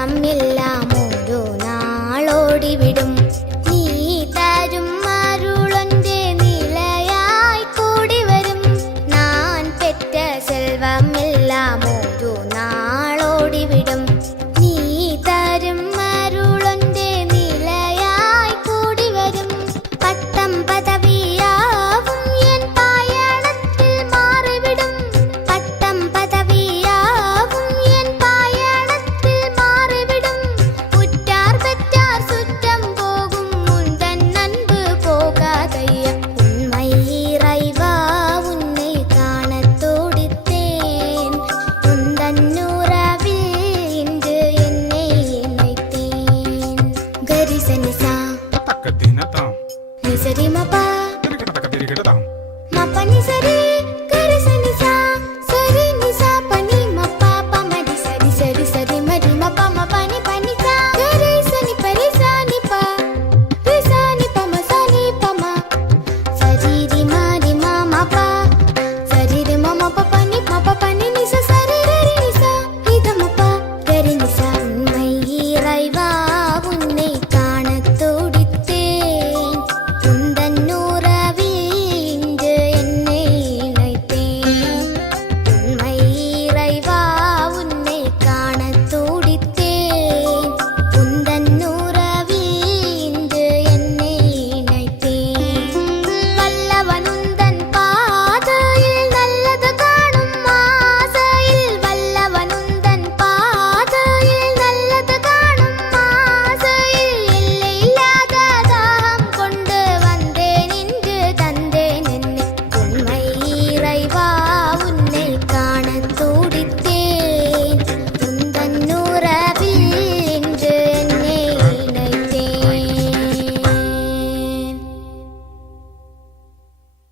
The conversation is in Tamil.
செல்வம் எல்லாம் ஒரு நாளோடிவிடும். நீ தரும் அருளொன்றே நிலையாய் கூடி வரும். நான் பெற்ற செல்வம் எல்லாம் ஒரு நாளோடிவிடும். நீ தரும் அருளொன்றே நிலையாய் கூடி வரும். பட்டம் பதவியாவும் என் பயணத்தில் மாறிவிடும். பட்டம் பதவியாவும் என் பயணத்தில் மாறிவிடும். உற்றார் பெற்றார் சுற்றம் போகும் முந்தன் அன்பு போகாதையா. உண்மை இறைவா உன்னை காணத் துடித்தேன். உந்தன் உறவில் இன்று என்னை இணைத்தேன். கரிசனிசா தக்க தினதாம் நிசரி மபா தக்க திரிகிடதாம் மப நிசரி